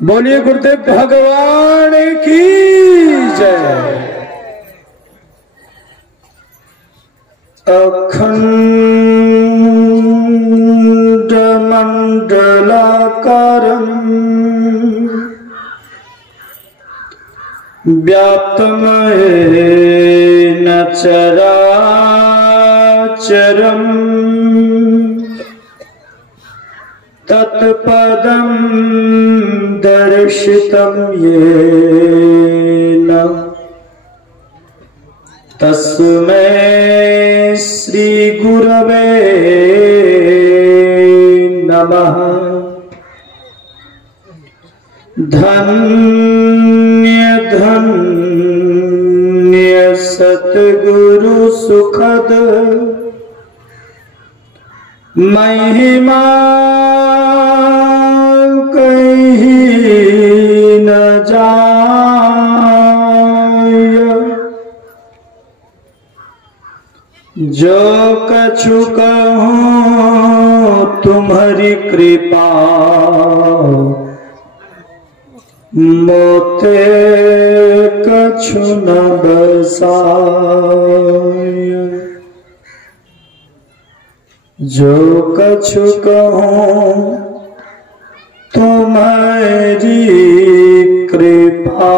बोलिए गुरुदेव भगवान की जय। अखंड मंडलाकारं व्याप्तं येन चराचरम् तत्पदं दर्शितं येन तस्मै श्री गुरवे नमः। धन्य धन्य सतगुरु सुखद महिमा कहीं न जाय। जो कछु कहूँ तुम्हारी कृपा मोते कछु न बसाय। जो कछु कहूँ तुम्हारी कृपा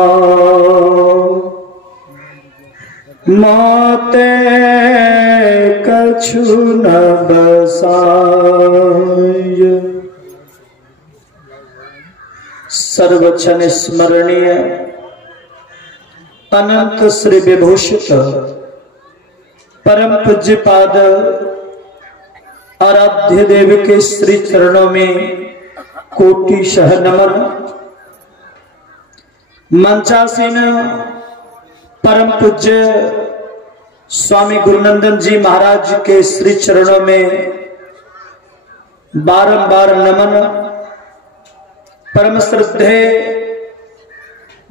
मोते कछु न बसाय। सर्वक्षण स्मरणीय अनंत श्री विभूषित परम पूज्य पाद आराध्य देव के श्री चरणों में कोटि शह नमन। मंचासीन परम पूज्य स्वामी गुरुनंदन जी महाराज के श्री चरणों में बारंबार नमन। परम श्रद्धे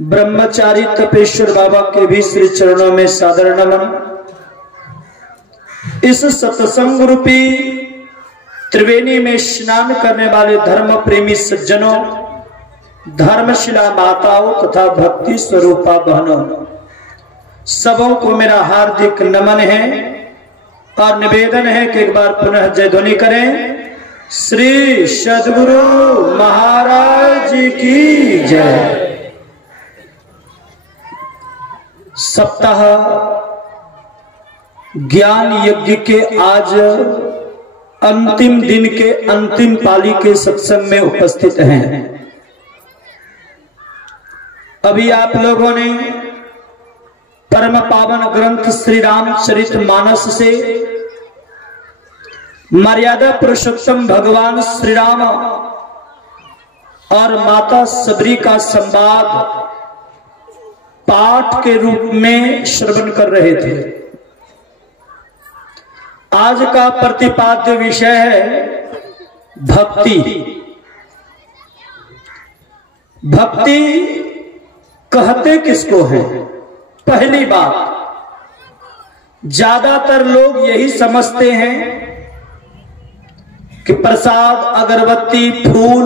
ब्रह्मचारी तपेश्वर बाबा के भी श्री चरणों में सादर नमन। इस सत्संग रूपी त्रिवेणी में स्नान करने वाले धर्म प्रेमी सज्जनों, धर्मशिला माताओं तथा भक्ति स्वरूपा बहनों, सबों को मेरा हार्दिक नमन है और निवेदन है कि एक बार पुनः जय ध्वनि करें। श्री सद्गुरु महाराज की जय। सप्ताह ज्ञान यज्ञ के आज अंतिम दिन के अंतिम पाली के सत्संग में उपस्थित हैं। अभी आप लोगों ने परम पावन ग्रंथ श्री रामचरितमानस से मर्यादा पुरुषोत्तम भगवान श्री राम और माता सबरी का संवाद पाठ के रूप में श्रवण कर रहे थे। आज का प्रतिपाद्य विषय है भक्ति। भक्ति कहते किसको है? पहली बात, ज्यादातर लोग यही समझते हैं कि प्रसाद, अगरबत्ती, फूल,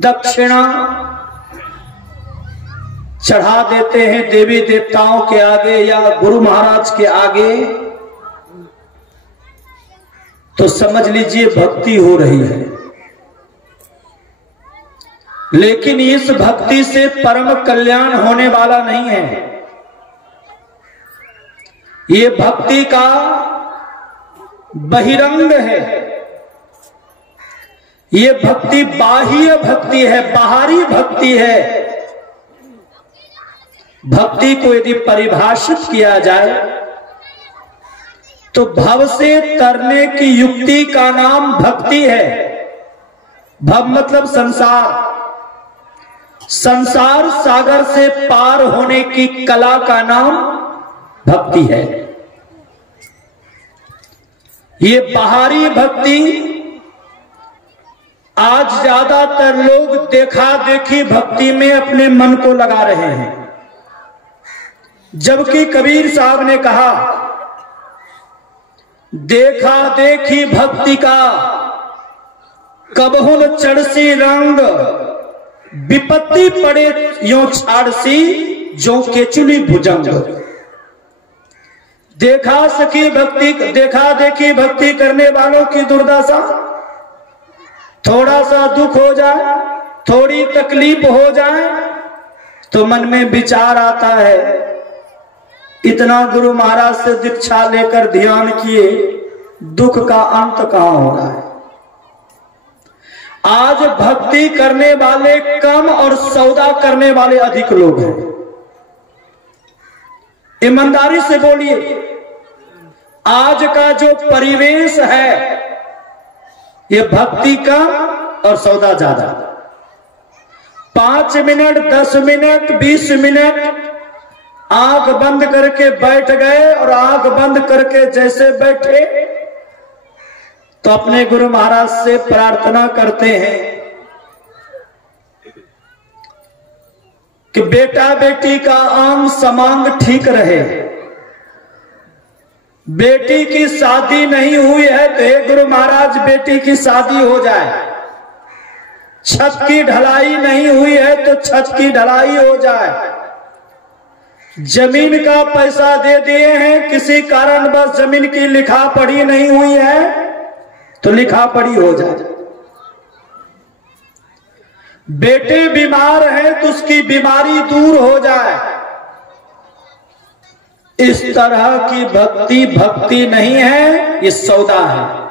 दक्षिणा चढ़ा देते हैं देवी देवताओं के आगे या गुरु महाराज के आगे तो समझ लीजिए भक्ति हो रही है। लेकिन इस भक्ति से परम कल्याण होने वाला नहीं है। ये भक्ति का बहिरंग है। ये भक्ति बाह्य भक्ति है, बाहरी भक्ति है। भक्ति को यदि परिभाषित किया जाए तो भव से तरने की युक्ति का नाम भक्ति है। भव मतलब संसार, संसार सागर से पार होने की कला का नाम भक्ति है। ये बाहरी भक्ति आज ज्यादातर लोग देखा देखी भक्ति में अपने मन को लगा रहे हैं। जबकि कबीर साहब ने कहा, देखा देखी भक्ति का कबहुल चढ़सी रंग, विपत्ति पड़े यो छाड़ सी जो केचुली भुजंग। देखा देखी भक्ति करने वालों की दुर्दशा, थोड़ा सा दुख हो जाए, थोड़ी तकलीफ हो जाए तो मन में विचार आता है, इतना गुरु महाराज से दीक्षा लेकर ध्यान किए, दुख का अंत कहां हो रहा है। आज भक्ति करने वाले कम और सौदा करने वाले अधिक लोग हैं। ईमानदारी से बोलिए, आज का जो परिवेश है ये भक्ति कम और सौदा ज्यादा। 5 मिनट 10 मिनट 20 मिनट आंख बंद करके बैठ गए और आंख बंद करके जैसे बैठे तो अपने गुरु महाराज से प्रार्थना करते हैं कि बेटा बेटी का आंग समांग ठीक रहे। बेटी की शादी नहीं हुई है तो हे गुरु महाराज बेटी की शादी हो जाए। छत की ढलाई नहीं हुई है तो छत की ढलाई हो जाए। जमीन का पैसा दे दिए हैं, किसी कारण बस जमीन की लिखा पढ़ी नहीं हुई है तो लिखा पढ़ी हो जाए। बेटे बीमार है तो उसकी बीमारी दूर हो जाए। इस तरह की भक्ति नहीं है, ये सौदा है।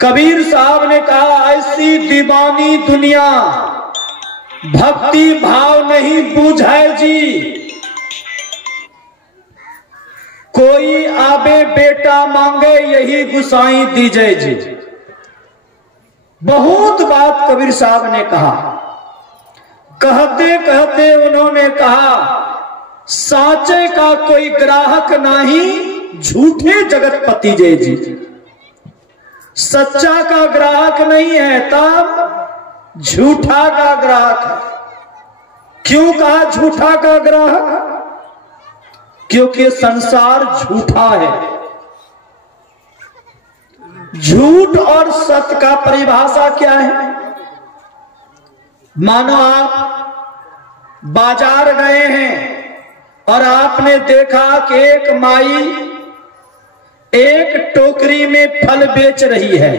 कबीर साहब ने कहा, ऐसी दीवानी दुनिया भक्ति भाव नहीं बूझे जी। कोई आबे बेटा मांगे यही गुसाई दीजिए जी। बहुत बात कबीर साहब ने कहा। कहते कहते उन्होंने कहा, साचे का कोई ग्राहक नहीं, झूठे जगतपति जय जी। सच्चा का ग्राहक नहीं है, तब झूठा का ग्राहक है। क्यों कहा झूठा का ग्राहक? क्योंकि संसार झूठा है। झूठ और सत्य का परिभाषा क्या है? मानो आप बाजार गए हैं और आपने देखा कि एक माई एक टोकरी में फल बेच रही है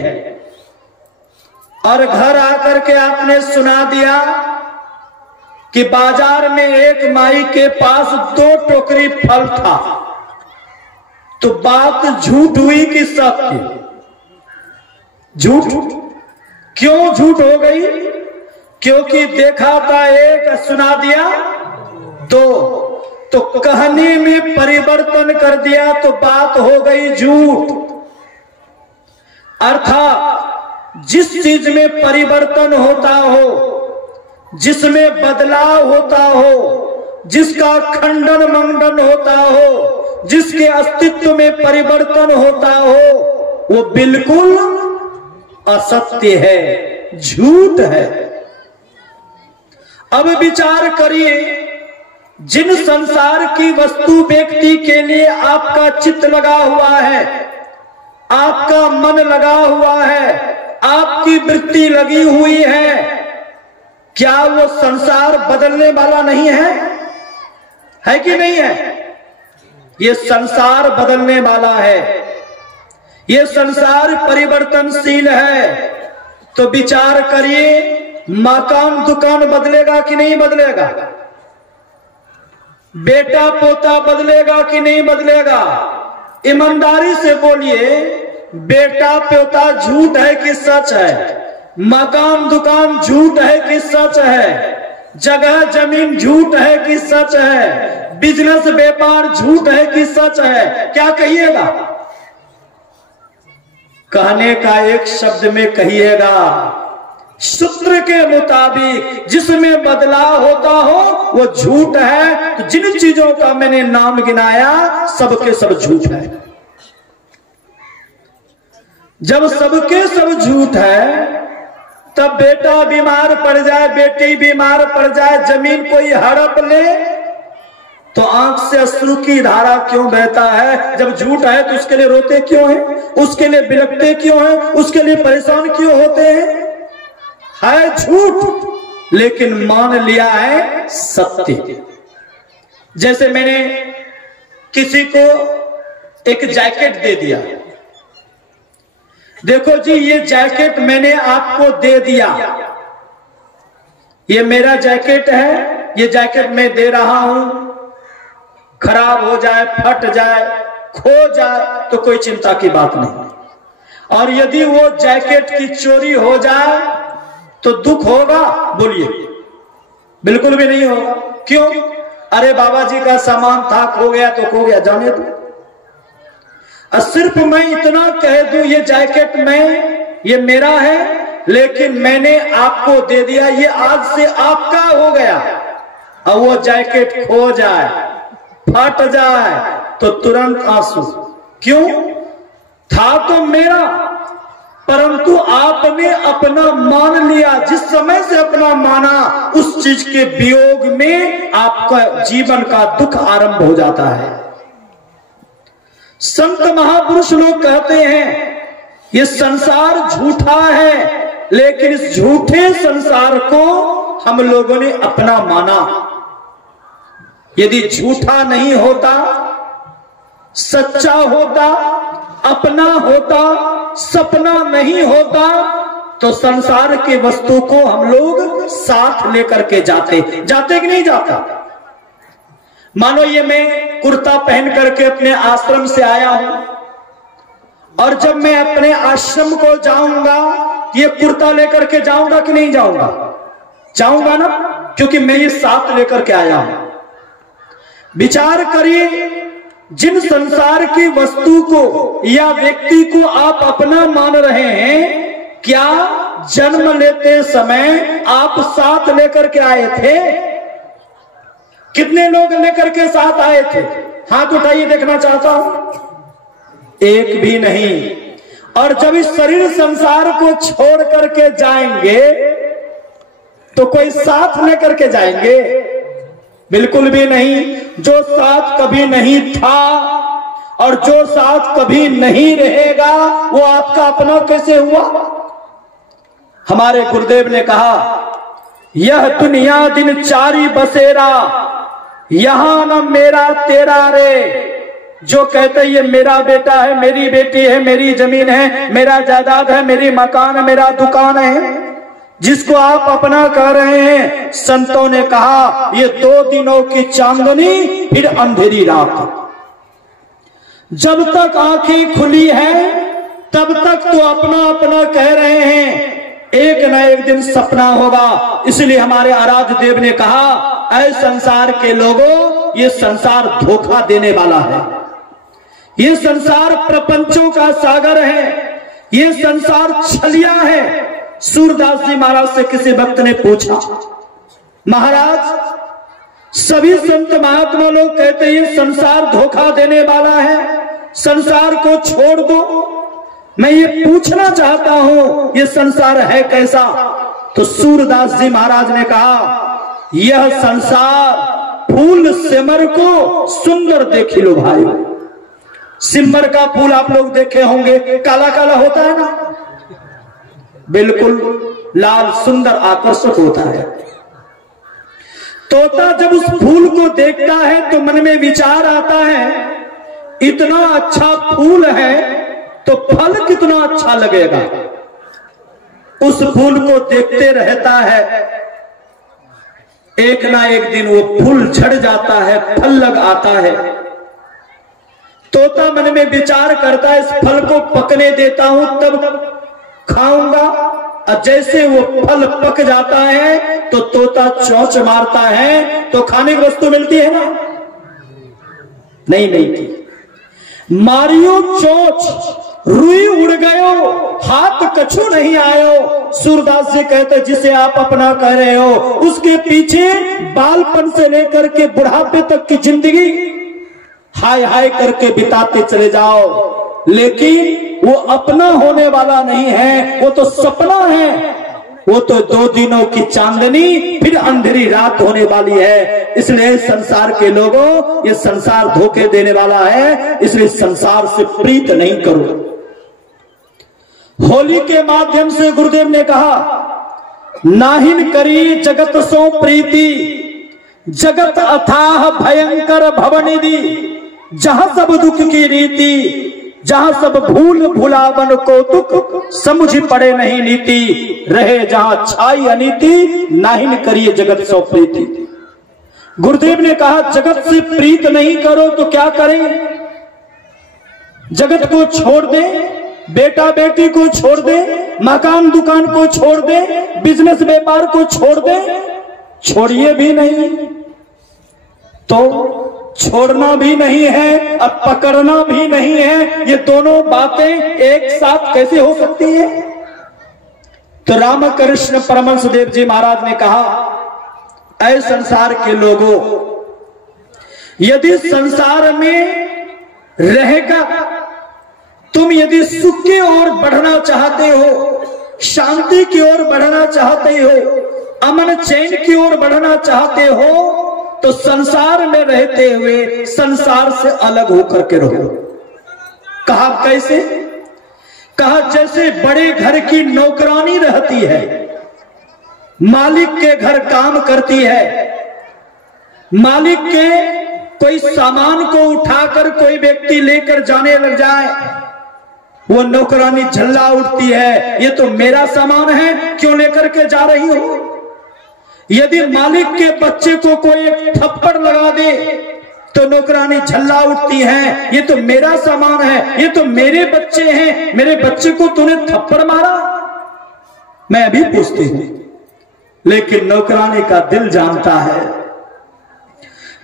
और घर आकर के आपने सुना दिया कि बाजार में एक माई के पास 2 टोकरी फल था। तो बात झूठ हुई कि सत्य? झूठ। क्यों झूठ हो गई? क्योंकि देखा था एक, सुना दिया 2, तो कहने में परिवर्तन कर दिया तो बात हो गई झूठ। अर्थात जिस चीज में परिवर्तन होता हो, जिसमें बदलाव होता हो, जिसका खंडन मंडन होता हो, जिसके अस्तित्व में परिवर्तन होता हो, वो बिल्कुल असत्य है, झूठ है। अब विचार करिए, जिन संसार की वस्तु व्यक्ति के लिए आपका चित्त लगा हुआ है, आपका मन लगा हुआ है, आपकी वृत्ति लगी हुई है, क्या वो संसार बदलने वाला नहीं है? है कि नहीं है? ये संसार बदलने वाला है, ये संसार परिवर्तनशील है। तो विचार करिए, मकान दुकान बदलेगा कि नहीं बदलेगा? बेटा पोता बदलेगा कि नहीं बदलेगा? ईमानदारी से बोलिए, बेटा पोता झूठ है कि सच है? मकान दुकान झूठ है कि सच है? जगह जमीन झूठ है कि सच है? बिजनेस व्यापार झूठ है कि सच है? क्या कहिएगा? कहने का एक शब्द में कहिएगा, सूत्र के मुताबिक जिसमें बदलाव होता हो वो झूठ है। तो जिन चीजों का मैंने नाम गिनाया सबके सब झूठ है। जब सबके सब झूठ है, तब बेटा बीमार पड़ जाए, बेटी बीमार पड़ जाए, जमीन कोई हड़प ले तो आंख से अश्रु की धारा क्यों बहता है? जब झूठ है तो उसके लिए रोते क्यों हैं? उसके लिए बिलखते क्यों हैं? उसके लिए परेशान क्यों होते हैं? है झूठ लेकिन मान लिया है सत्य। जैसे मैंने किसी को एक जैकेट दे दिया, देखो जी ये जैकेट मैंने आपको दे दिया, ये मेरा जैकेट है, ये जैकेट मैं दे रहा हूं, खराब हो जाए, फट जाए, खो जाए तो कोई चिंता की बात नहीं। और यदि वो जैकेट की चोरी हो जाए तो दुख होगा? बोलिए, बिल्कुल भी नहीं होगा। क्यों? अरे बाबा जी का सामान था, खो गया तो खो गया, जाने दो। और सिर्फ मैं इतना कह दूं ये जैकेट ये मेरा है, लेकिन मैंने आपको दे दिया, ये आज से आपका हो गया। और वो जैकेट खो जाए, फट जाए तो तुरंत आंसू। क्यों? था तो मेरा, परंतु आपने अपना मान लिया। जिस समय से अपना माना, उस चीज के वियोग में आपका जीवन का दुख आरंभ हो जाता है। संत महापुरुष लोग कहते हैं ये संसार झूठा है, लेकिन इस झूठे संसार को हम लोगों ने अपना माना। यदि झूठा नहीं होता, सच्चा होता, अपना होता, सपना नहीं होता, तो संसार के वस्तु को हम लोग साथ लेकर के जाते कि नहीं जाता? मानो ये मैं कुर्ता पहन करके अपने आश्रम से आया हूं, और जब मैं अपने आश्रम को जाऊंगा ये कुर्ता लेकर के जाऊंगा कि नहीं जाऊंगा? जाऊंगा ना, क्योंकि मैं ये साथ लेकर के आया हूं। विचार करिए, जिन संसार की वस्तु को या व्यक्ति को आप अपना मान रहे हैं, क्या जन्म लेते समय आप साथ लेकर के आए थे? कितने लोग लेकर के साथ आए थे? हाथ उठाइए, देखना चाहता हूं। एक भी नहीं। और जब इस शरीर संसार को छोड़ करके जाएंगे तो कोई साथ लेकर के जाएंगे? बिल्कुल भी नहीं। जो साथ कभी नहीं था और जो साथ कभी नहीं रहेगा, वो आपका अपना कैसे हुआ? हमारे गुरुदेव ने कहा, यह दुनिया दिन चारी बसेरा, यहां न मेरा तेरा रे। जो कहते ये मेरा बेटा है, मेरी बेटी है, मेरी जमीन है, मेरा जायदाद है, मेरी मकान है, मेरा दुकान है, जिसको आप अपना कह रहे हैं, संतों ने कहा ये 2 दिनों की चांदनी फिर अंधेरी रात। जब तक आंखें खुली है तब तक तो अपना अपना कह रहे हैं, एक न एक दिन सपना होगा। इसलिए हमारे आराध्य देव ने कहा, ऐ संसार के लोगों, ये संसार धोखा देने वाला है, ये संसार प्रपंचों का सागर है, ये संसार छलिया है। सूरदास जी महाराज से किसी भक्त ने पूछा, महाराज सभी संत महात्मा लोग कहते हैं ये संसार धोखा देने वाला है, संसार को छोड़ दो। मैं ये पूछना चाहता हूं ये संसार है कैसा? तो सूरदास जी महाराज ने कहा, यह संसार फूल सिमर को सुंदर देखी लो भाई। सिमर का फूल आप लोग देखे होंगे, काला काला होता है ना, बिल्कुल लाल सुंदर आकर्षक होता है। तोता जब उस फूल को देखता है तो मन में विचार आता है, इतना अच्छा फूल है तो फल कितना अच्छा लगेगा। उस फूल को देखते रहता है, एक ना एक दिन वो फूल झड़ जाता है, फल लग आता है। तोता मन में विचार करता है, इस फल को पकने देता हूं तब खाऊंगा। और जैसे वो फल पक जाता है तो तोता चोंच मारता है तो खाने की वस्तु मिलती है ना? नहीं मिलती। मारियो चोंच, रुई उड़ गयो, हाथ कछु नहीं आयो। सूरदास जी कहते जिसे आप अपना कह रहे हो, उसके पीछे बालपन से लेकर के बुढ़ापे तक की जिंदगी हाय हाय करके बिताते चले जाओ, लेकिन वो अपना होने वाला नहीं है, वो तो सपना है। वो तो 2 दिनों की चांदनी फिर अंधेरी रात होने वाली है। इसलिए संसार के लोगों, ये संसार धोखे देने वाला है, इसलिए संसार से प्रीत नहीं करो। होली के माध्यम से गुरुदेव ने कहा, नाहिन करी जगत सो प्रीति, जगत अथाह भयंकर भवनिधि। जहां सब दुख की रीति, जहां सब भूल भुलावन कौतुक, समझ पड़े नहीं नीति। रहे जहां छाई अनीति, नाहिन करिए जगत सो प्रीति। गुरुदेव ने कहा जगत से प्रीत नहीं करो तो क्या करें? जगत को छोड़ दे, बेटा बेटी को छोड़ दे, मकान दुकान को छोड़ दे, बिजनेस व्यापार को छोड़ दे। छोड़िए भी नहीं तो छोड़ना भी नहीं है और पकड़ना भी नहीं है। ये दोनों बातें एक साथ कैसे हो सकती है? तो रामकृष्ण परमहंस देव जी महाराज ने कहा, ऐ संसार के लोगों, यदि संसार में रहेगा, तुम यदि सुख की ओर बढ़ना चाहते हो, शांति की ओर बढ़ना चाहते हो, अमन चैन की ओर बढ़ना चाहते हो, तो संसार में रहते हुए संसार से अलग होकर के रहो। कहा कैसे? कहा जैसे बड़े घर की नौकरानी रहती है, मालिक के घर काम करती है, मालिक के कोई सामान को उठाकर कोई व्यक्ति लेकर जाने लग जाए, वो नौकरानी झल्ला उठती है, ये तो मेरा सामान है, क्यों लेकर के जा रही हो? यदि मालिक के बच्चे को कोई एक थप्पड़ लगा दे तो नौकरानी झल्ला उठती है, ये तो मेरा सामान है, ये तो मेरे बच्चे हैं, मेरे बच्चे को तूने थप्पड़ मारा। मैं अभी पूछती हूं, लेकिन नौकरानी का दिल जानता है,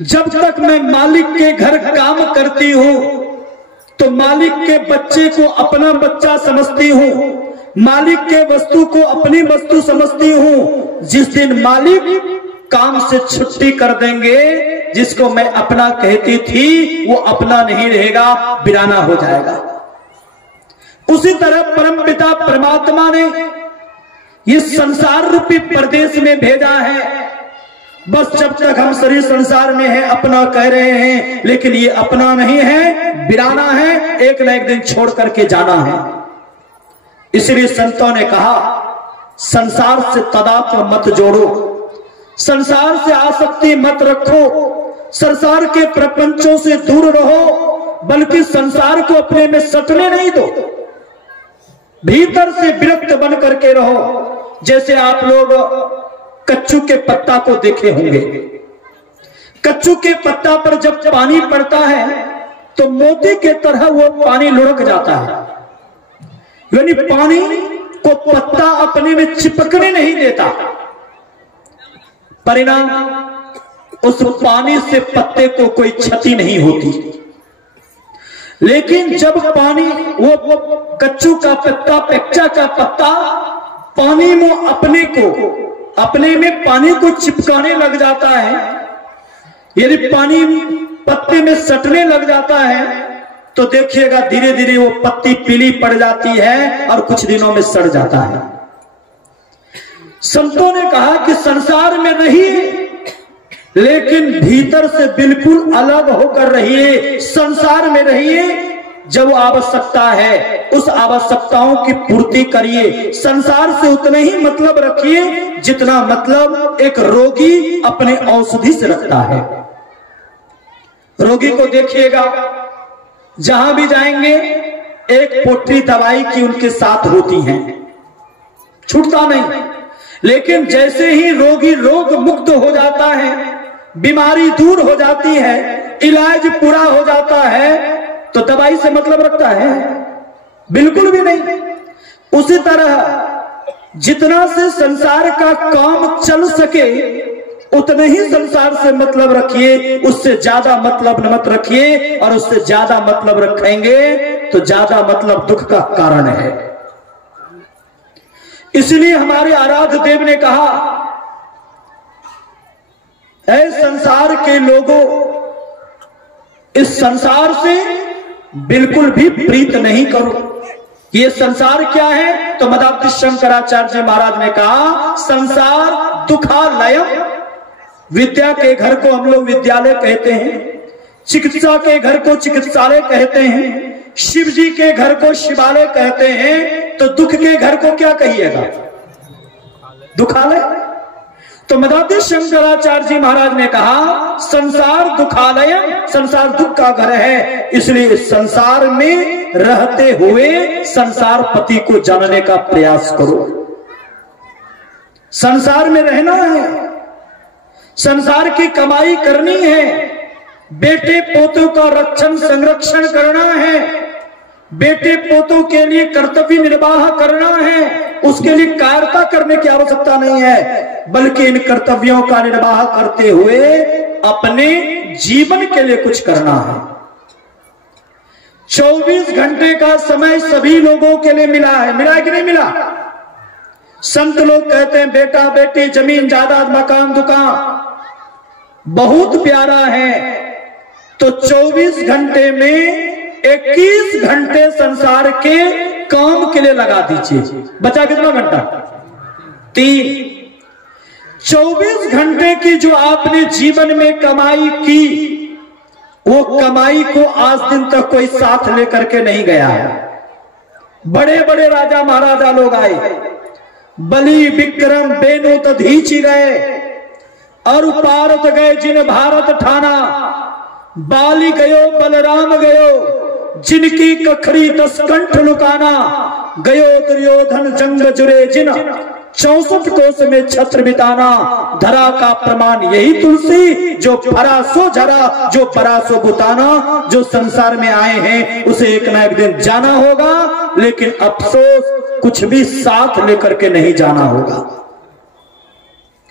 जब तक मैं मालिक के घर काम करती हूं तो मालिक के बच्चे को अपना बच्चा समझती हूं, मालिक के वस्तु को अपनी वस्तु समझती हूं। जिस दिन मालिक काम से छुट्टी कर देंगे, जिसको मैं अपना कहती थी वो अपना नहीं रहेगा, बिराना हो जाएगा। उसी तरह परमपिता परमात्मा ने इस संसार रूपी प्रदेश में भेजा है। बस जब तक हम शरीर संसार में हैं अपना कह रहे हैं, लेकिन ये अपना नहीं है, बिराना है, एक न एक दिन छोड़ करके जाना है। इसलिए संतों ने कहा संसार से तदात्म मत जोड़ो, संसार से आसक्ति मत रखो, संसार के प्रपंचों से दूर रहो, बल्कि संसार को अपने में सटने नहीं दो, भीतर से विरक्त बन करके रहो। जैसे आप लोग कच्चू के पत्ता को देखे होंगे, कच्चू के पत्ता पर जब पानी पड़ता है तो मोती के तरह वो पानी लुढ़क जाता है, यानी पानी को पत्ता अपने में चिपकने नहीं देता। परिणाम उस पानी से पत्ते को कोई क्षति नहीं होती। लेकिन जब पानी वो कच्चू का पत्ता, पेक्चा का पत्ता पानी में अपने में पानी को चिपकाने लग जाता है, यदि पानी पत्ते में सटने लग जाता है तो देखिएगा धीरे धीरे वो पत्ती पीली पड़ जाती है और कुछ दिनों में सड़ जाता है। संतों ने कहा कि संसार में रहिए, लेकिन भीतर से बिल्कुल अलग होकर रहिए। संसार में रहिए, जब आवश्यकता है उस आवश्यकताओं की पूर्ति करिए। संसार से उतना ही मतलब रखिए जितना मतलब एक रोगी अपने औषधि से रखता है। रोगी को देखिएगा, जहां भी जाएंगे एक पोटली दवाई की उनके साथ होती है, छूटता नहीं। लेकिन जैसे ही रोगी रोग मुक्त हो जाता है, बीमारी दूर हो जाती है, इलाज पूरा हो जाता है, तो दवाई से मतलब रखता है? बिल्कुल भी नहीं। उसी तरह जितना से संसार का काम चल सके उतने ही संसार से मतलब रखिए, उससे ज्यादा मतलब मत रखिए, और उससे ज्यादा मतलब रखेंगे तो ज्यादा मतलब दुख का कारण है। इसलिए हमारे आराध्य देव ने कहा, ऐ संसार के लोगों, इस संसार से बिल्कुल भी प्रीत नहीं करो। ये संसार क्या है? तो मदाब्दी शंकराचार्य महाराज ने कहा, संसार दुखालयम। विद्या के घर को हम लोग विद्यालय कहते हैं, चिकित्सा के घर को चिकित्सालय कहते हैं, शिव जी के घर को शिवालय कहते हैं, तो दुख के घर को क्या कहिएगा? दुखालय। तो मदाती शंकराचार्य जी महाराज ने कहा संसार दुखालय, संसार दुख का घर है, इसलिए संसार में रहते हुए संसार पति को जानने का प्रयास करो। संसार में रहना है, संसार की कमाई करनी है, बेटे पोतों का रक्षण संरक्षण करना है, बेटे पोतों के लिए कर्तव्य निर्वाह करना है। उसके लिए कायरता करने की आवश्यकता नहीं है, बल्कि इन कर्तव्यों का निर्वाह करते हुए अपने जीवन के लिए कुछ करना है। 24 घंटे का समय सभी लोगों के लिए मिला है, मिला है कि नहीं मिला? संत लोग कहते हैं बेटा बेटी जमीन जायदाद मकान दुकान बहुत प्यारा है, तो 24 घंटे में 21 घंटे संसार के काम के लिए लगा दीजिए। बचा कितना घंटा? 3। 24 घंटे की जो आपने जीवन में कमाई की, वो कमाई को आज दिन तक कोई साथ लेकर के नहीं गया है। बड़े बड़े राजा महाराजा लोग आए, बलि विक्रम बेनो दधीचि गए, और पारत गए जिन भारत ठाना, बाली गयो बलराम गयो, जिनकी कखरी 10 कंठ लुकाना, गयो दुर्योधन जंग जुरे जिन, 64 कोस में छत्र बिताना। धरा का प्रमाण यही तुलसी, जो भरा सो झरा, जो परा सो बुताना। जो संसार में आए हैं उसे एक ना एक दिन जाना होगा, लेकिन अफसोस कुछ भी साथ लेकर के नहीं जाना होगा।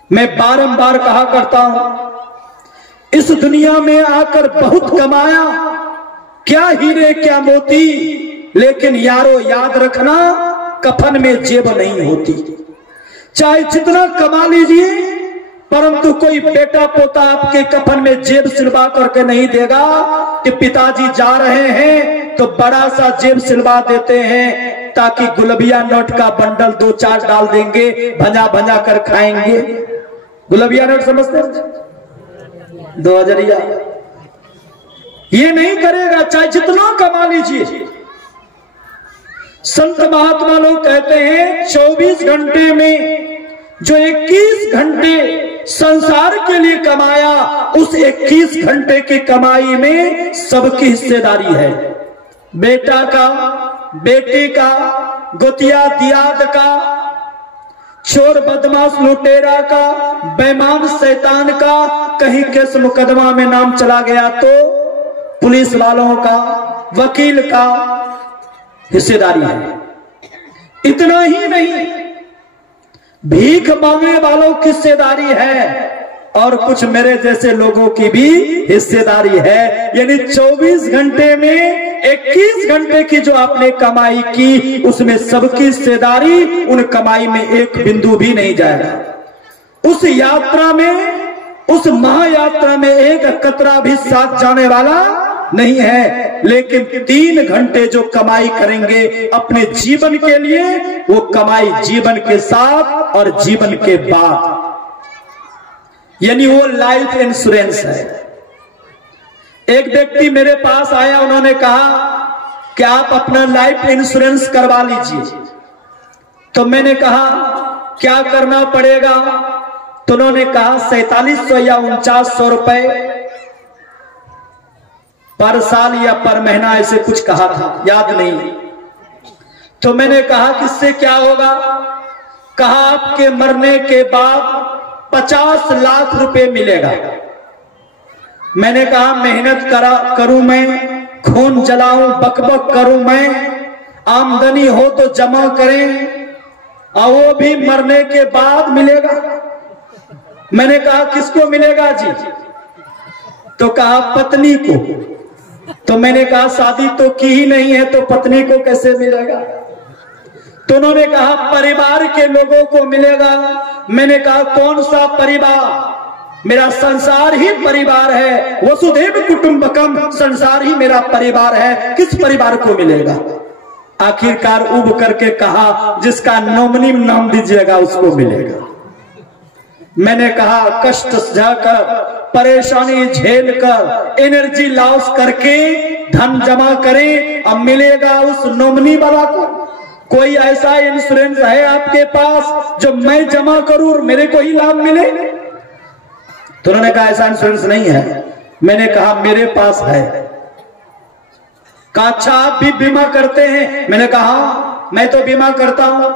मैं बारंबार कहा करता हूं, इस दुनिया में आकर बहुत कमाया, क्या हीरे क्या मोती, लेकिन यारो याद रखना कफन में जेब नहीं होती। चाहे जितना कमा लीजिए, परंतु कोई बेटा पोता आपके कफन में जेब सिलवा करके नहीं देगा कि पिताजी जा रहे हैं तो बड़ा सा जेब सिलवा देते हैं, ताकि गुलबिया नोट का बंडल 2-4 डाल देंगे, भंजा भंजा कर खाएंगे। गुलबिया नोट समझते हैं? 2000। ये नहीं करेगा, चाहे जितना कमा लीजिए। संत महात्मा लोग कहते हैं 24 घंटे में जो 21 घंटे संसार के लिए कमाया, उस 21 घंटे की कमाई में सबकी हिस्सेदारी है। बेटा का, बेटी का, गोतिया दियाद का, चोर बदमाश लुटेरा का, बेईमान शैतान का, कहीं केस मुकदमा में नाम चला गया तो पुलिस वालों का, वकील का हिस्सेदारी है। इतना ही नहीं, भीख मांगने वालों की हिस्सेदारी है, और कुछ मेरे जैसे लोगों की भी हिस्सेदारी है। यानी 24 घंटे में 21 घंटे की जो आपने कमाई की, उसमें सबकी हिस्सेदारी, उन कमाई में एक बिंदु भी नहीं जाएगा। उस यात्रा में, उस महायात्रा में एक कतरा भी साथ जाने वाला नहीं है। लेकिन 3 घंटे जो कमाई करेंगे अपने जीवन के लिए, वो कमाई जीवन के साथ और जीवन के बाद, यानी वो लाइफ इंश्योरेंस है। एक व्यक्ति मेरे पास आया, उन्होंने कहा कि आप अपना लाइफ इंश्योरेंस करवा लीजिए। तो मैंने कहा क्या करना पड़ेगा? तो उन्होंने कहा 4700 या 4900 रुपए पर साल या पर महीना, ऐसे कुछ कहा था, याद नहीं। तो मैंने कहा किससे क्या होगा? कहा आपके मरने के बाद 50 लाख रुपए मिलेगा। मैंने कहा मेहनत करूं मैं, खून जलाऊं, बकबक करूं मैं, आमदनी हो तो जमा करें, और वो भी मरने के बाद मिलेगा। मैंने कहा किसको मिलेगा जी? तो कहा पत्नी को। तो मैंने कहा शादी तो की ही नहीं है, तो पत्नी को कैसे मिलेगा? तो उन्होंने कहा परिवार के लोगों को मिलेगा। मैंने कहा कौन सा परिवार? मेरा संसार ही परिवार है, वसुधैव कुटुंबकम, संसार ही मेरा परिवार है। किस परिवार को मिलेगा? आखिरकार उब करके कहा जिसका नॉमिनी नाम दीजिएगा उसको मिलेगा। मैंने कहा कष्ट सहकर, परेशानी झेल कर, एनर्जी लॉस करके धन जमा करें, अब मिलेगा उस नॉमिनी वाला को। कोई ऐसा इंश्योरेंस है आपके पास जो मैं जमा करूं और मेरे को ही लाभ मिले? तो उन्होंने कहा ऐसा इंश्योरेंस नहीं है। मैंने कहा मेरे पास है। कहा अच्छा आप भी बीमा करते हैं? मैंने कहा मैं तो बीमा करता हूं।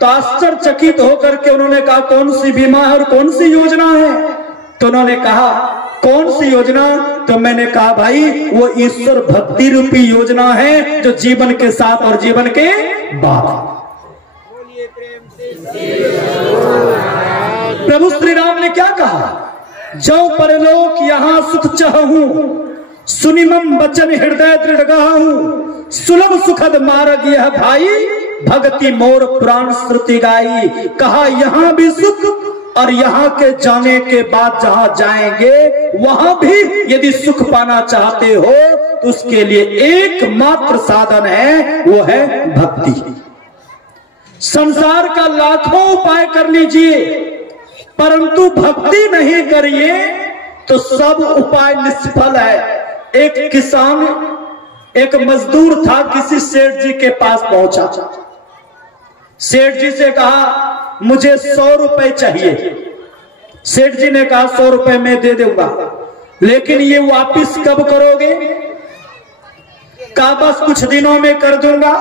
तो आश्चर्यचकित होकर के उन्होंने कहा कौन सी बीमा है और कौन सी योजना है? तो उन्होंने कहा कौन सी योजना? तो मैंने कहा भाई वो ईश्वर भक्ति रूपी योजना है जो जीवन के साथ और जीवन के बाद। प्रभु श्री राम ने क्या कहा? जो परलोक यहां सुख चाहूं, सुनिमम वचन हृदय दृढ़ गाहूं, सुलभ सुखद मार्ग यह भाई, भक्ति मोर पुराण श्रुति गाई। कहा यहां भी सुख और यहाँ के जाने के बाद जहां जाएंगे वहां भी यदि सुख पाना चाहते हो तो उसके लिए एकमात्र साधन है, वो है भक्ति। संसार का लाखों उपाय कर लीजिए, परंतु भक्ति नहीं करिए तो सब उपाय निष्फल है। एक किसान, एक मजदूर था, किसी सेठ जी के पास पहुंचा। सेठ जी से कहा मुझे 100 रुपए चाहिए। सेठ जी ने कहा 100 रुपए मैं दे दूंगा, लेकिन ये वापिस कब करोगे? कहा बस कुछ दिनों में कर दूंगा।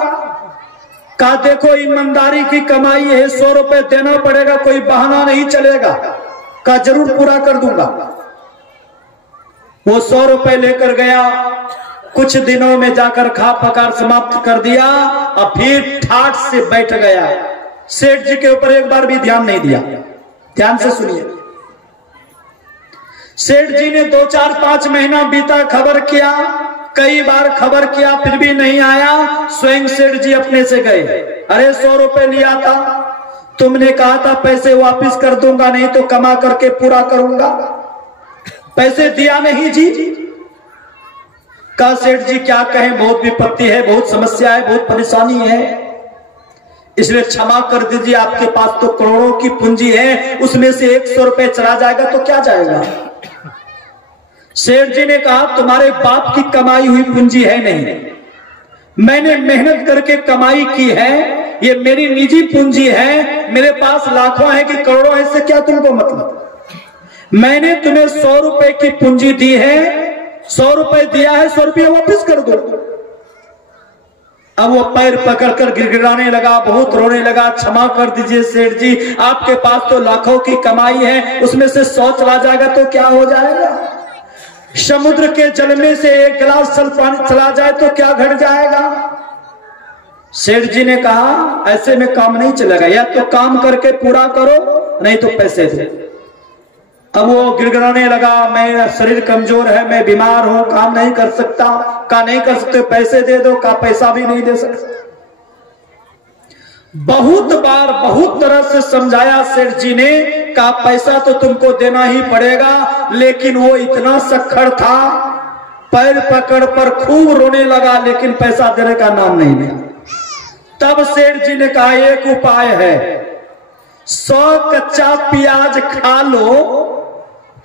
कहा देखो ईमानदारी की कमाई है, 100 रुपए देना पड़ेगा, कोई बहाना नहीं चलेगा। कहा जरूर पूरा कर दूंगा। वो 100 रुपए लेकर गया, कुछ दिनों में जाकर खा पकार समाप्त कर दिया और फिर ठाठ से बैठ गया। सेठ जी के ऊपर एक बार भी ध्यान नहीं दिया। ध्यान से सुनिए। सेठ जी ने 2, 4, 5 महीना बीता, खबर किया, कई बार खबर किया, फिर भी नहीं आया। स्वयं सेठ जी अपने से गए। अरे 100 रुपए लिया था, तुमने कहा था पैसे वापस कर दूंगा, नहीं तो कमा करके पूरा करूंगा, पैसे दिया नहीं जी। कहा सेठ जी क्या कहें, बहुत विपत्ति है, बहुत समस्या है, बहुत परेशानी है, इसलिए क्षमा कर दीजिए। आपके पास तो करोड़ों की पूंजी है, उसमें से 100 रुपए चला जाएगा तो क्या जाएगा? सेठ जी ने कहा तुम्हारे बाप की कमाई हुई पूंजी है नहीं, मैंने मेहनत करके कमाई की है, ये मेरी निजी पूंजी है, मेरे पास लाखों है कि करोड़ों है, इससे क्या तुमको मतलब? मैंने तुम्हें 100 रुपए की पूंजी दी है, 100 रुपए दिया है, 100 रुपये वापस कर दो। अब वो पैर पकड़कर गिड़गिड़ाने लगा, बहुत रोने लगा। क्षमा कर दीजिए सेठ जी, आपके पास तो लाखों की कमाई है, उसमें से 100 चला जाएगा तो क्या हो जाएगा? समुद्र के जल में से 1 गिलास पानी चला जाए तो क्या घट जाएगा? सेठ जी ने कहा ऐसे में काम नहीं चलेगा, या तो काम करके पूरा करो, नहीं तो पैसे दे। अब वो गिड़गिड़ाने लगा, मेरा शरीर कमजोर है, मैं बीमार हूं, काम नहीं कर सकता। कहा नहीं कर सकते, पैसे दे दो। कहा पैसा भी नहीं दे सकते। बहुत बार बहुत तरह से समझाया सेठ जी ने, कहा पैसा तो तुमको देना ही पड़ेगा, लेकिन वो इतना सख्खड़ था, पैर पकड़ पर खूब रोने लगा, लेकिन पैसा देने का नाम नहीं लिया। तब सेठ जी ने कहा एक उपाय है, 100 कच्चा प्याज खा लो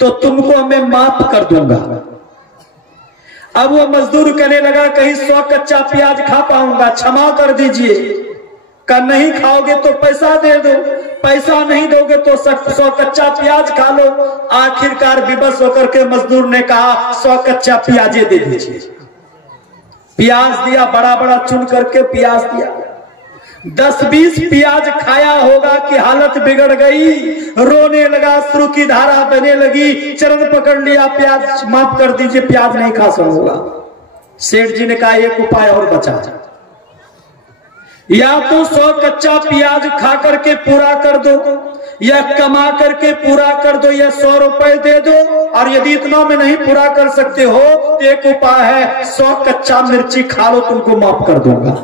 तो तुमको मैं माफ कर दूंगा। अब वो मजदूर कहने लगा कहीं 100 कच्चा प्याज खा पाऊंगा, क्षमा कर दीजिए। का नहीं खाओगे तो पैसा दे दो, पैसा नहीं दोगे तो 100 कच्चा प्याज खा लो। आखिरकार विवश होकर के मजदूर ने कहा 100 कच्चा प्याजे दे दीजिए। प्याज दिया, बड़ा बड़ा चुन करके प्याज दिया। 10-20 प्याज खाया होगा कि हालत बिगड़ गई, रोने लगा, अश्रु की धारा बहने लगी, चरण पकड़ लिया, प्याज माफ कर दीजिए, प्याज नहीं खा सकूंगा। सेठ जी ने कहा एक उपाय और बचा, या तो 100 कच्चा प्याज खा करके पूरा कर दो, या कमा करके पूरा कर दो, या 100 रुपए दे दो, और यदि इतना में नहीं पूरा कर सकते हो तो एक उपाय है, 100 कच्चा मिर्ची खा लो, तुमको माफ कर दूंगा।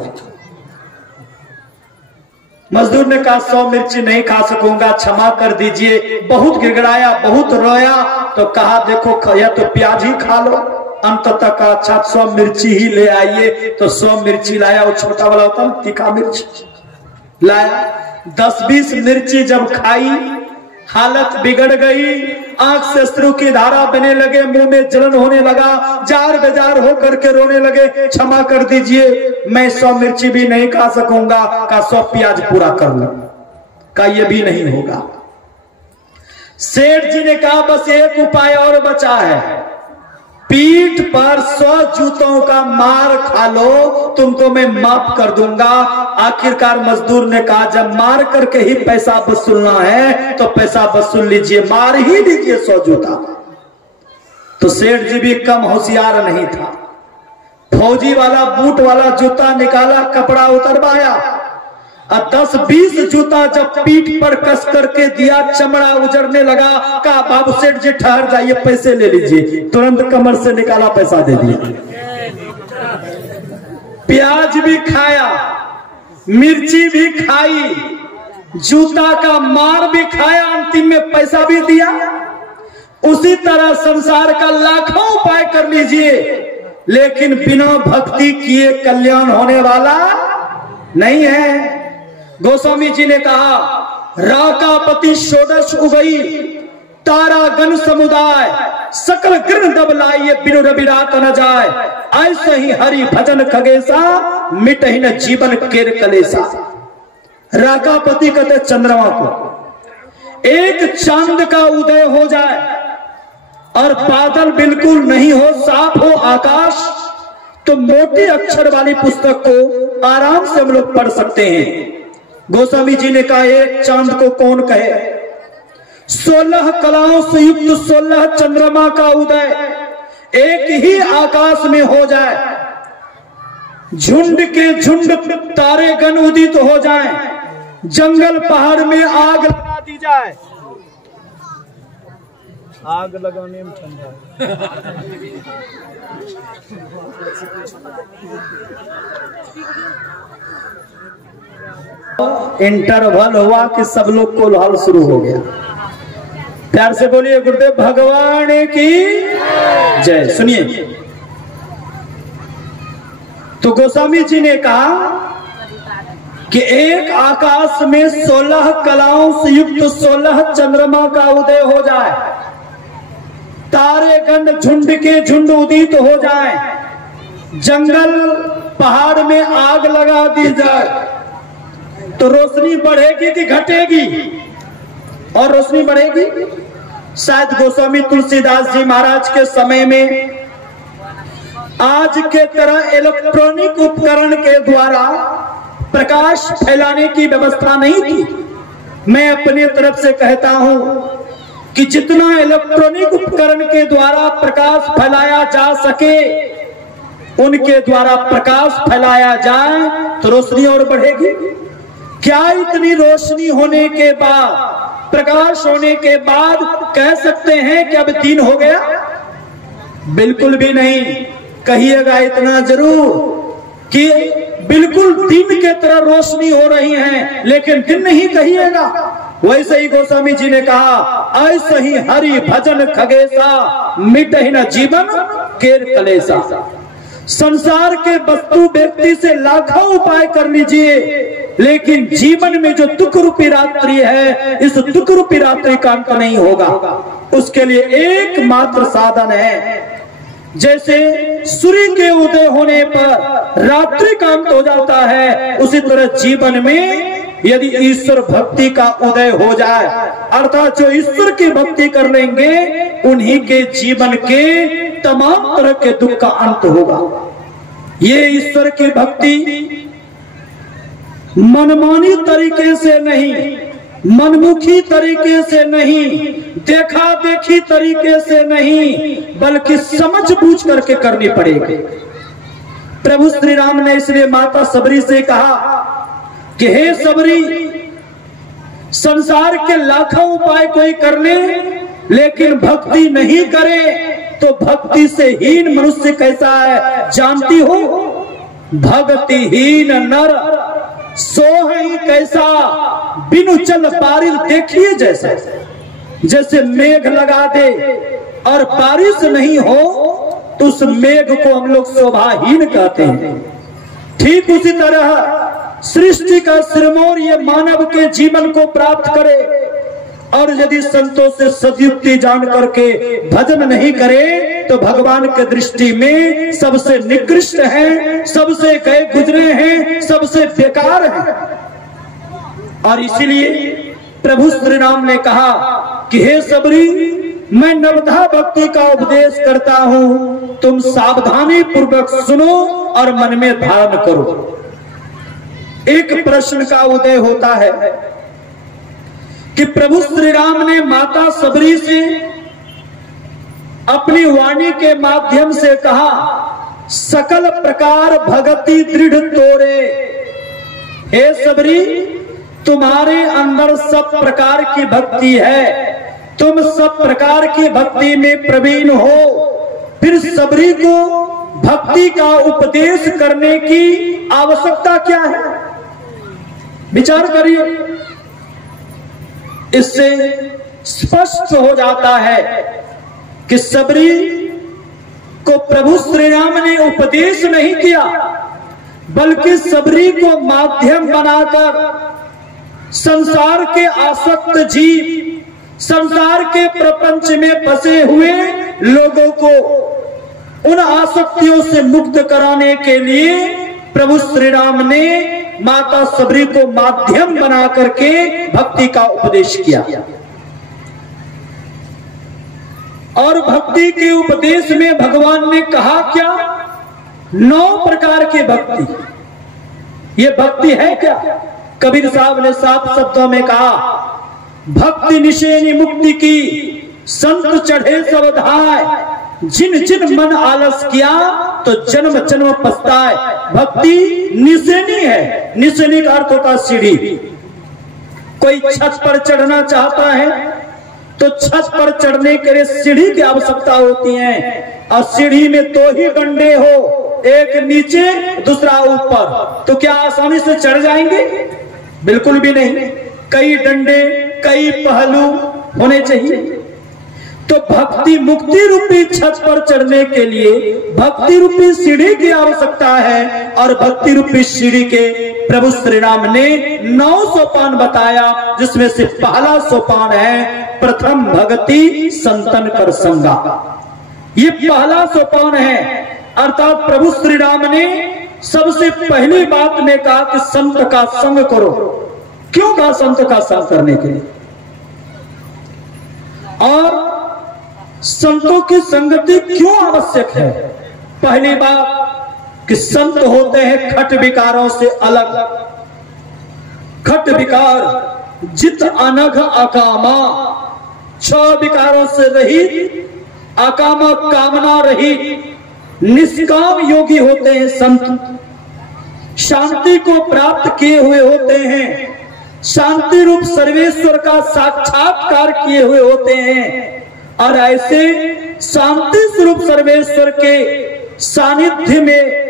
मजदूर ने कहा 100 मिर्ची नहीं खा सकूंगा, क्षमा कर दीजिए। बहुत गिड़गिड़ाया, बहुत रोया, तो कहा देखो या तो प्याज ही खा लो। अंततः का अच्छा 100 मिर्ची ही ले आइए, तो 100 मिर्ची लाया, वो छोटा वाला होता तीखा मिर्च लाया। 10-20 मिर्ची जब खाई हालत बिगड़ गई, आंख से अश्रु की धारा बहने लगे, मुंह में जलन होने लगा, जार बेजार होकर के रोने लगे, क्षमा कर दीजिए, मैं 100 मिर्ची भी नहीं खा सकूंगा, का 100 प्याज पूरा कर लो, का ये भी नहीं होगा। सेठ जी ने कहा बस एक उपाय और बचा है, पीठ पर 100 जूतों का मार खा लो, तुमको मैं माफ कर दूंगा। आखिरकार मजदूर ने कहा जब मार करके ही पैसा वसूलना है तो पैसा वसूल लीजिए, मार ही लीजिए 100 जूता। तो सेठ जी भी कम होशियार नहीं था, फौजी वाला बूट वाला जूता निकाला, कपड़ा उतरवाया और 10-20 जूता जब पीठ पर कस करके दिया, चमड़ा उजड़ने लगा। कहा बाबू सेठ जी ठहर जाइए, पैसे ले लीजिए। तुरंत कमर से निकाला, पैसा दे दिया। प्याज भी खाया, मिर्ची भी खाई, जूता का मार भी खाया, अंतिम में पैसा भी दिया। उसी तरह संसार का लाखों उपाय कर लीजिए, लेकिन बिना भक्ति किए कल्याण होने वाला नहीं है। गोस्वामी जी ने कहा राकापति षोडश उगई, तारा गण समुदाय, सकल गृह दबलाइए, बिनु रवि रात न जाए। ऐसे ही हरि भजन खगेसा, मिट ही न जीवन केर कलेसा। राकापति कहते चंद्रमा को, एक चांद का उदय हो जाए और बादल बिल्कुल नहीं हो, साफ हो आकाश, तो मोटे अक्षर वाली पुस्तक को आराम से हम लोग पढ़ सकते हैं। गोस्वामी जी ने कहा एक चांद को कौन कहे, 16 कलाओं से युक्त 16 चंद्रमा का उदय एक ही आकाश में हो जाए, झुंड के झुंड तारे गण उदित हो जाएं, जंगल पहाड़ में आग लगा दी जाए। आग लगाने में ठंडा इंटरवल हुआ कि सब लोग कोलाहल शुरू हो गया। प्यार से बोलिए गुरुदेव भगवान की जय। सुनिए, तो गोस्वामी जी ने कहा कि एक आकाश में 16 कलाओं से युक्त 16 चंद्रमा का उदय हो जाए, तारे गण झुंड के झुंड उदित हो जाए, जंगल पहाड़ में आग लगा दी जाए, तो रोशनी बढ़ेगी कि घटेगी? और रोशनी बढ़ेगी। शायद गोस्वामी तुलसीदास जी महाराज के समय में आज के तरह इलेक्ट्रॉनिक उपकरण के द्वारा प्रकाश फैलाने की व्यवस्था नहीं थी। मैं अपनी तरफ से कहता हूं कि जितना इलेक्ट्रॉनिक उपकरण के द्वारा प्रकाश फैलाया जा सके, उनके द्वारा प्रकाश फैलाया जाए तो रोशनी और बढ़ेगी। क्या इतनी रोशनी होने के बाद, प्रकाश होने के बाद कह सकते हैं कि अब दिन हो गया? बिल्कुल भी नहीं। कहिएगा इतना जरूर कि बिल्कुल दिन के तरह रोशनी हो रही है, लेकिन दिन नहीं कहिएगा। वैसे ही गोस्वामी जी ने कहा ऐसे ही हरि भजन खगेसा, मिट ही न जीवन केर कलेसा। संसार के वस्तु व्यक्ति से लाखों उपाय कर लीजिए, लेकिन जीवन में जो दुख रूपी रात्रि है, इस दुख रूपी रात्रि का अंत नहीं होगा। उसके लिए एकमात्र साधन है। जैसे सूर्य के उदय होने पर रात्रि का अंत हो जाता है, उसी तरह जीवन में यदि ईश्वर भक्ति का उदय हो जाए, अर्थात जो ईश्वर की भक्ति कर लेंगे, उन्हीं के जीवन के तमाम तरह के दुख का अंत होगा। ये ईश्वर की भक्ति मनमानी तरीके से नहीं, मनमुखी तरीके से नहीं, देखा देखी तरीके से नहीं, बल्कि समझ बूझ करके करनी पड़ेगी। प्रभु श्री राम ने इसलिए माता सबरी से कहा कि हे सबरी, संसार के लाखों उपाय कोई कर ले, लेकिन भक्ति नहीं करे तो भक्ति से हीन मनुष्य कैसा है जानती हो? भक्तिहीन नर सो है कैसा, बिनु चल बारिश देखिए जैसा। जैसे मेघ लगा दे और बारिश नहीं हो तो उस मेघ को हम लोग शोभाहीन कहते हैं। ठीक उसी तरह सृष्टि का श्रीमोर ये मानव के जीवन को प्राप्त करे और यदि संतों से सदयुक्ति जान करके भजन नहीं करे तो भगवान के दृष्टि में सबसे निकृष्ट है, सबसे गए गुजरे हैं, सबसे बेकार है। और इसीलिए प्रभु श्री राम ने कहा कि हे सबरी, मैं नवधा भक्ति का उपदेश करता हूं, तुम सावधानी पूर्वक सुनो और मन में धारण करो। एक प्रश्न का उदय होता है कि प्रभु श्री राम ने माता सबरी से अपनी वाणी के माध्यम से कहा, सकल प्रकार भगति दृढ़ तोरे। हे सबरी, तुम्हारे अंदर सब प्रकार की भक्ति है, तुम सब प्रकार की भक्ति में प्रवीण हो, फिर सबरी को भक्ति का उपदेश करने की आवश्यकता क्या है? विचार करिए। इससे स्पष्ट हो जाता है कि सबरी को प्रभु श्री राम ने उपदेश नहीं किया, बल्कि सबरी को माध्यम बनाकर संसार के आसक्त जीव, संसार के प्रपंच में फंसे हुए लोगों को उन आसक्तियों से मुक्त कराने के लिए प्रभु श्री राम ने माता सबरी को माध्यम बना करके भक्ति का उपदेश किया। और भक्ति के उपदेश में भगवान ने कहा क्या? 9 प्रकार की भक्ति। ये भक्ति है क्या? कबीर साहब ने 7 शब्दों में कहा, भक्ति निशेनी मुक्ति की, संत चढ़े सब धाय, जिन जिन मन आलस किया तो जन्म जन्म पछताए। भक्ति निशेनी है। निशेनी का अर्थ होता सीढ़ी। कोई छत पर चढ़ना चाहता है तो छत पर चढ़ने के लिए सीढ़ी की आवश्यकता होती है, और सीढ़ी में 2 ही डंडे हो, एक नीचे दूसरा ऊपर, तो क्या आसानी से चढ़ जाएंगे? बिल्कुल भी नहीं। कई डंडे, कई पहलू होने चाहिए। तो भक्ति मुक्ति रूपी छत पर चढ़ने के लिए भक्ति रूपी सीढ़ी की आवश्यकता है, और भक्ति रूपी सीढ़ी के प्रभु श्री राम ने 9 सोपान बताया, जिसमें से पहला सोपान है प्रथम भक्ति संतन कर संगा। ये पहला सोपान है, अर्थात प्रभु श्री राम ने सबसे पहली बात में कहा कि संत का संग करो। क्यों कहा संत का संग करने के लिए? और संतों की संगति क्यों आवश्यक है? पहली बात कि संत होते हैं खट विकारों से अलग। खट विकार जित अनघ अकामा, 6 विकारों से रहित, अकामा कामना रहित, निष्काम योगी होते हैं संत। शांति को प्राप्त किए हुए होते हैं, शांति रूप सर्वेश्वर का साक्षात्कार किए हुए होते हैं, और ऐसे शांति स्वरूप सर्वेश्वर के सानिध्य में,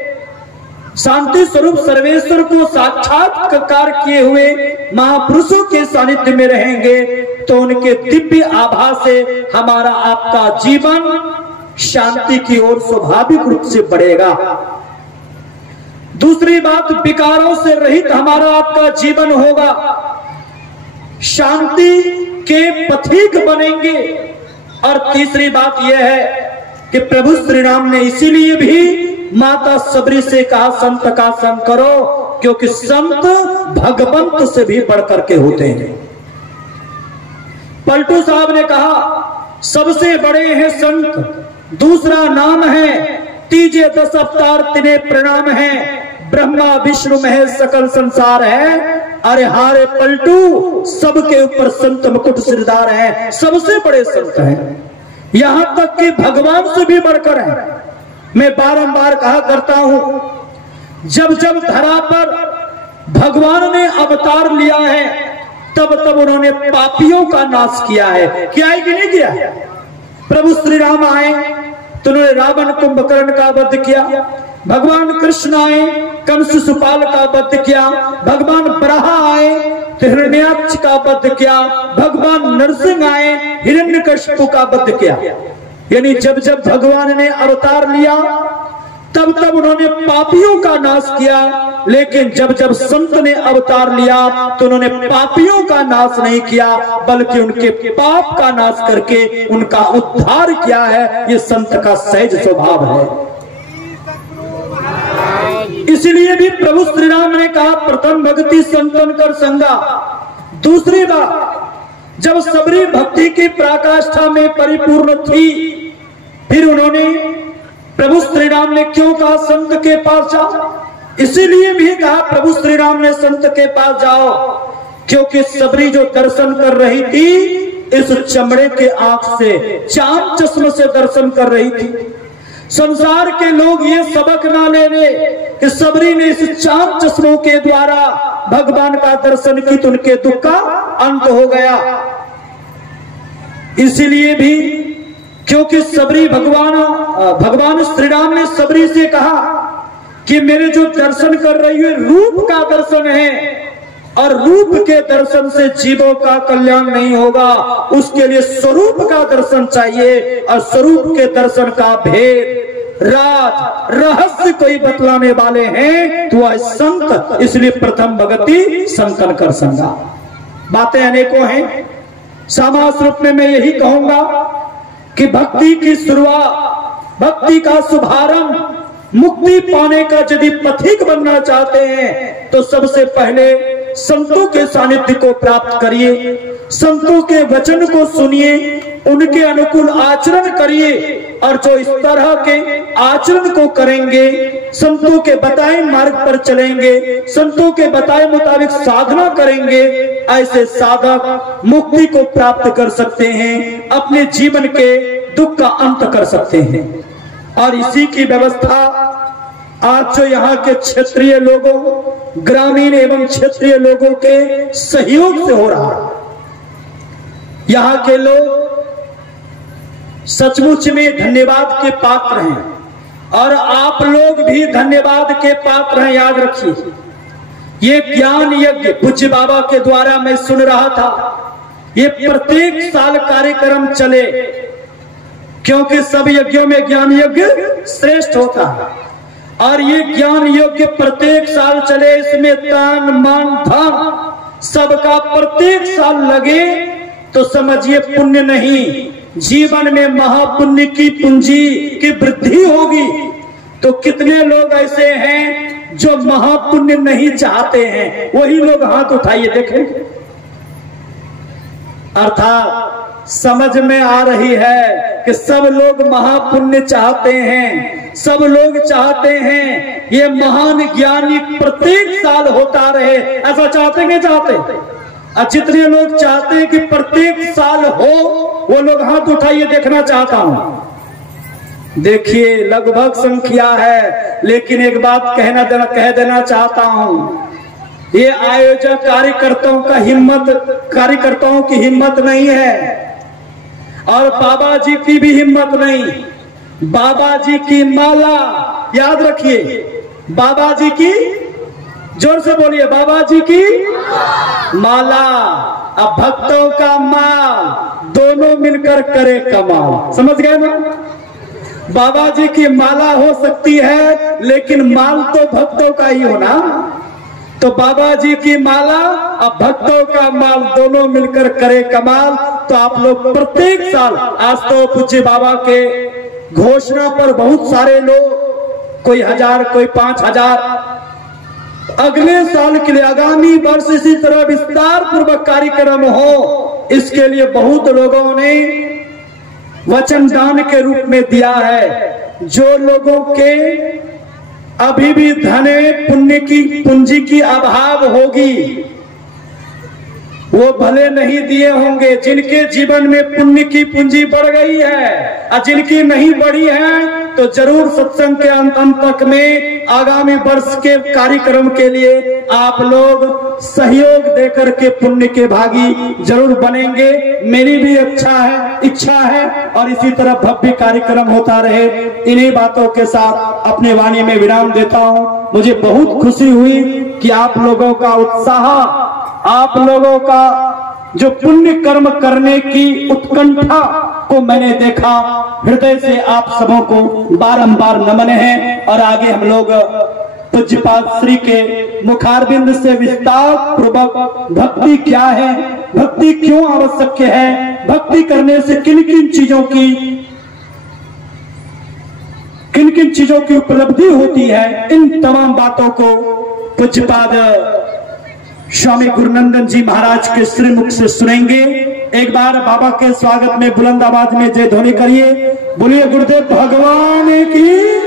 शांति स्वरूप सर्वेश्वर को साक्षात्कार किए हुए महापुरुषों के सानिध्य में रहेंगे तो उनके दिव्य आभा से हमारा आपका जीवन शांति की ओर स्वाभाविक रूप से बढ़ेगा। दूसरी बात, विकारों से रहित हमारा आपका जीवन होगा, शांति के पथिक बनेंगे। और तीसरी बात यह है कि प्रभु श्री राम ने इसीलिए भी माता सबरी से कहा संत का संग करो, क्योंकि संत भगवंत से भी बढ़कर के होते हैं। पलटू साहब ने कहा सबसे बड़े हैं संत, दूसरा नाम है, तीजे 10 अवतार तिने प्रणाम है, ब्रह्मा विष्णु महेश सकल संसार है। अरे हारे पलटू, सबके ऊपर संत मुकुट सिरदार है, सबसे बड़े संत हैं, यहां तक कि भगवान से भी बढ़कर है। मैं बारंबार कहा करता हूं, जब जब धरा पर भगवान ने अवतार लिया है तब तब उन्होंने पापियों का नाश किया है। किया है कि नहीं किया? प्रभु श्री राम आए तो उन्होंने रावण कुंभकर्ण का वध किया, भगवान कृष्ण आए कंस शिशुपाल का वध किया, भगवान बराह आए तो हिरण्याक्ष का वध किया, भगवान नरसिंह आए हिरण्यकशिपु का वध किया। यानी जब जब भगवान ने अवतार लिया तब तब उन्होंने पापियों का नाश किया, लेकिन जब जब संत ने अवतार लिया तो उन्होंने पापियों का नाश नहीं किया, बल्कि उनके पाप का नाश करके उनका उद्धार किया है। ये संत का सहज स्वभाव है। इसलिए भी प्रभु श्री राम ने कहा, प्रथम भक्ति संतन कर संगा। दूसरी बात, जब सबरी भक्ति की पराकाष्ठा में परिपूर्ण थी, फिर उन्होंने प्रभु श्री राम ने क्यों कहा संत के पास जाओ? इसीलिए भी कहा प्रभु श्री राम ने संत के पास जाओ, क्योंकि सबरी जो दर्शन कर रही थी, इस चमड़े के आंख से, चांद चश्मे से दर्शन कर रही थी। संसार के लोग ये सबक ना ले ले कि सबरी ने इस चांद चश्मों के द्वारा भगवान का दर्शन की तो उनके दुख का अंत हो गया। इसीलिए भी, क्योंकि सबरी भगवान श्री राम ने सबरी से कहा कि मेरे जो दर्शन कर रही है रूप का दर्शन है, और रूप के दर्शन से जीवों का कल्याण नहीं होगा, उसके लिए स्वरूप का दर्शन चाहिए। और स्वरूप के दर्शन का भेद, राज, रहस्य कोई बतलाने वाले हैं तो वह संत। इसलिए प्रथम भक्ति संतन कर संगा। बातें अनेकों हैं, सामान्य रूप में मैं यही कहूंगा कि भक्ति की शुरुआत, भक्ति का शुभारंभ, मुक्ति पाने का यदि पथिक बनना चाहते हैं तो सबसे पहले संतों के सानिध्य को प्राप्त करिए, संतों के वचन को सुनिए, उनके अनुकूल आचरण करिए, और जो इस तरह के आचरण को करेंगे, संतों के बताए मार्ग पर चलेंगे, संतों के बताए मुताबिक साधना करेंगे, ऐसे साधक मुक्ति को प्राप्त कर सकते हैं, अपने जीवन के दुख का अंत कर सकते हैं। और इसी की व्यवस्था आज जो यहाँ के क्षेत्रीय लोगों, ग्रामीण एवं क्षेत्रीय लोगों के सहयोग से हो रहा है। यहाँ के लोग सचमुच में धन्यवाद के पात्र हैं, और आप लोग भी धन्यवाद के पात्र हैं। याद रखिए, ये ज्ञान यज्ञ पूज्य बाबा के द्वारा मैं सुन रहा था, ये प्रत्येक साल कार्यक्रम चले, क्योंकि सब यज्ञों में ज्ञान यज्ञ श्रेष्ठ होता है। और ये ज्ञान यज्ञ प्रत्येक साल चले, इसमें तन मन धन सबका प्रत्येक साल लगे, तो समझिए पुण्य नहीं, जीवन में महापुण्य की पूंजी की वृद्धि होगी। तो कितने लोग ऐसे हैं जो महापुण्य नहीं चाहते हैं? वही लोग हाथ उठाइए देखें। अर्थात समझ में आ रही है कि सब लोग महापुण्य चाहते हैं, सब लोग चाहते हैं ये महान ज्ञानी प्रत्येक साल होता रहे। ऐसा चाहते नहीं चाहते? और जितने लोग चाहते हैं कि प्रत्येक साल हो, वो लोग हाथ उठाइए, देखना चाहता हूं। देखिए लगभग संख्या है, लेकिन एक बात कह देना चाहता हूं, ये आयोजक कार्यकर्ताओं की हिम्मत नहीं है, और बाबा जी की भी हिम्मत नहीं। बाबा जी की माला, याद रखिए, बाबा जी की, जोर से बोलिए, बाबा जी की माला, अब भक्तों का माल, दोनों मिलकर करे कमाल। समझ गए ना? बाबा जी की माला हो सकती है, लेकिन माल तो भक्तों का ही होना। तो बाबा जी की माला अब भक्तों का माल, दोनों मिलकर करे कमाल। तो आप लोग प्रत्येक साल, आज तो पूज्य बाबा के घोषणा पर बहुत सारे लोग, कोई 1000, कोई 5000, अगले साल के लिए, आगामी वर्ष इसी तरह विस्तार पूर्वक कार्यक्रम हो, इसके लिए बहुत लोगों ने वचन दान के रूप में दिया है। जो लोगों के अभी भी धने पुण्य की पूंजी की अभाव होगी, वो भले नहीं दिए होंगे। जिनके जीवन में पुण्य की पूंजी बढ़ गई है और जिनकी नहीं बढ़ी है, तो जरूर सत्संग के अंत तक में आगामी वर्ष के कार्यक्रम के लिए आप लोग सहयोग देकर के पुण्य के भागी जरूर बनेंगे। मेरी भी इच्छा है और इसी तरह भव्य कार्यक्रम होता रहे। इन्हीं बातों के साथ अपने वाणी में विराम देता हूँ। मुझे बहुत खुशी हुई कि आप लोगों का उत्साह, आप लोगों का जो पुण्य कर्म करने की उत्कंठा को मैंने देखा। हृदय से आप सबों को बारंबार नमन है। और आगे हम लोग पूज्यपाद श्री के मुखारबिंद से विस्तार पूर्वक भक्ति क्या है, भक्ति क्यों आवश्यक है, भक्ति करने से किन किन चीजों की उपलब्धि होती है, इन तमाम बातों को पूज्यपाद स्वामी गुरुनंदन जी महाराज के श्रीमुख से सुनेंगे। एक बार बाबा के स्वागत में बुलंद आवाज में जय ध्वनि करिए। बोलिए गुरुदेव भगवान की।